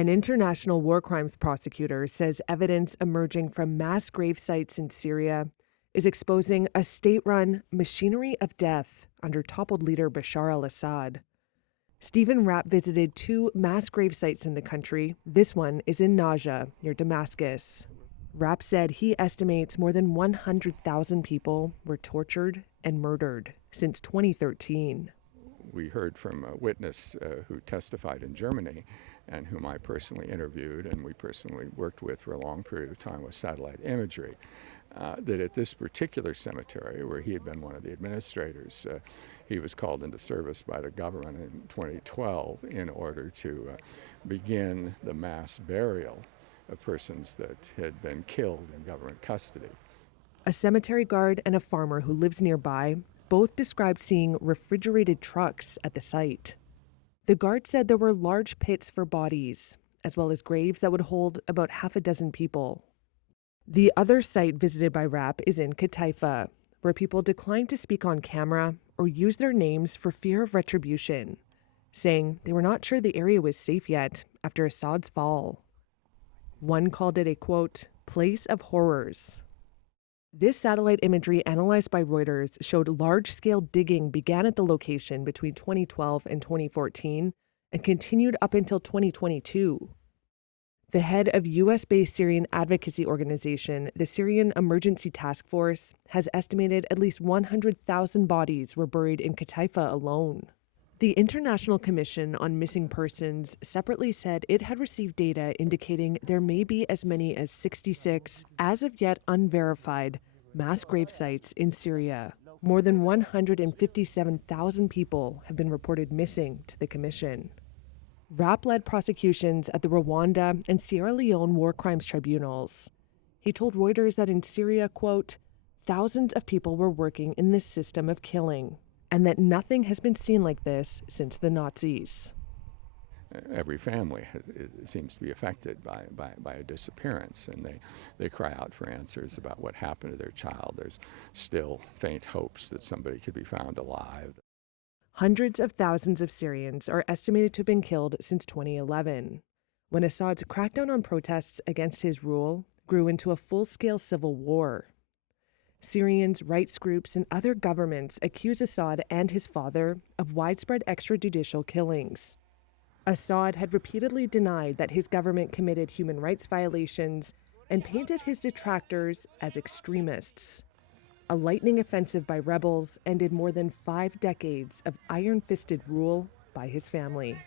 An international war crimes prosecutor says evidence emerging from mass grave sites in Syria is exposing a state-run machinery of death under toppled leader Bashar al-Assad. Stephen Rapp visited 2 mass grave sites in the country. This one is in Naja, near Damascus. Rapp said he estimates more than 100,000 people were tortured and murdered since 2013. We heard from a witness who testified in Germany and whom I personally interviewed and we personally worked with for a long period of time with satellite imagery, that at this particular cemetery, where he had been one of the administrators, he was called into service by the government in 2012 in order to begin the mass burial of persons that had been killed in government custody. A cemetery guard and a farmer who lives nearby both described seeing refrigerated trucks at the site. The guard said there were large pits for bodies, as well as graves that would hold about half a dozen people. The other site visited by Rapp is in Qataifa, where people declined to speak on camera or use their names for fear of retribution, saying they were not sure the area was safe yet after Assad's fall. One called it a, quote, place of horrors. This satellite imagery analyzed by Reuters showed large-scale digging began at the location between 2012 and 2014 and continued up until 2022. The head of U.S.-based Syrian advocacy organization, the Syrian Emergency Task Force, has estimated at least 100,000 bodies were buried in Qataifa alone. The International Commission on Missing Persons separately said it had received data indicating there may be as many as 66, as of yet unverified, mass grave sites in Syria. More than 157,000 people have been reported missing to the Commission. Rapp led prosecutions at the Rwanda and Sierra Leone war crimes tribunals. He told Reuters that in Syria, quote, thousands of people were working in this system of killing, and that nothing has been seen like this since the Nazis. Every family seems to be affected by a disappearance, and they cry out for answers about what happened to their child. There's still faint hopes that somebody could be found alive. Hundreds of thousands of Syrians are estimated to have been killed since 2011, when Assad's crackdown on protests against his rule grew into a full-scale civil war. Syrians, rights groups, and other governments accuse Assad and his father of widespread extrajudicial killings. Assad had repeatedly denied that his government committed human rights violations and painted his detractors as extremists. A lightning offensive by rebels ended more than 5 decades of iron-fisted rule by his family.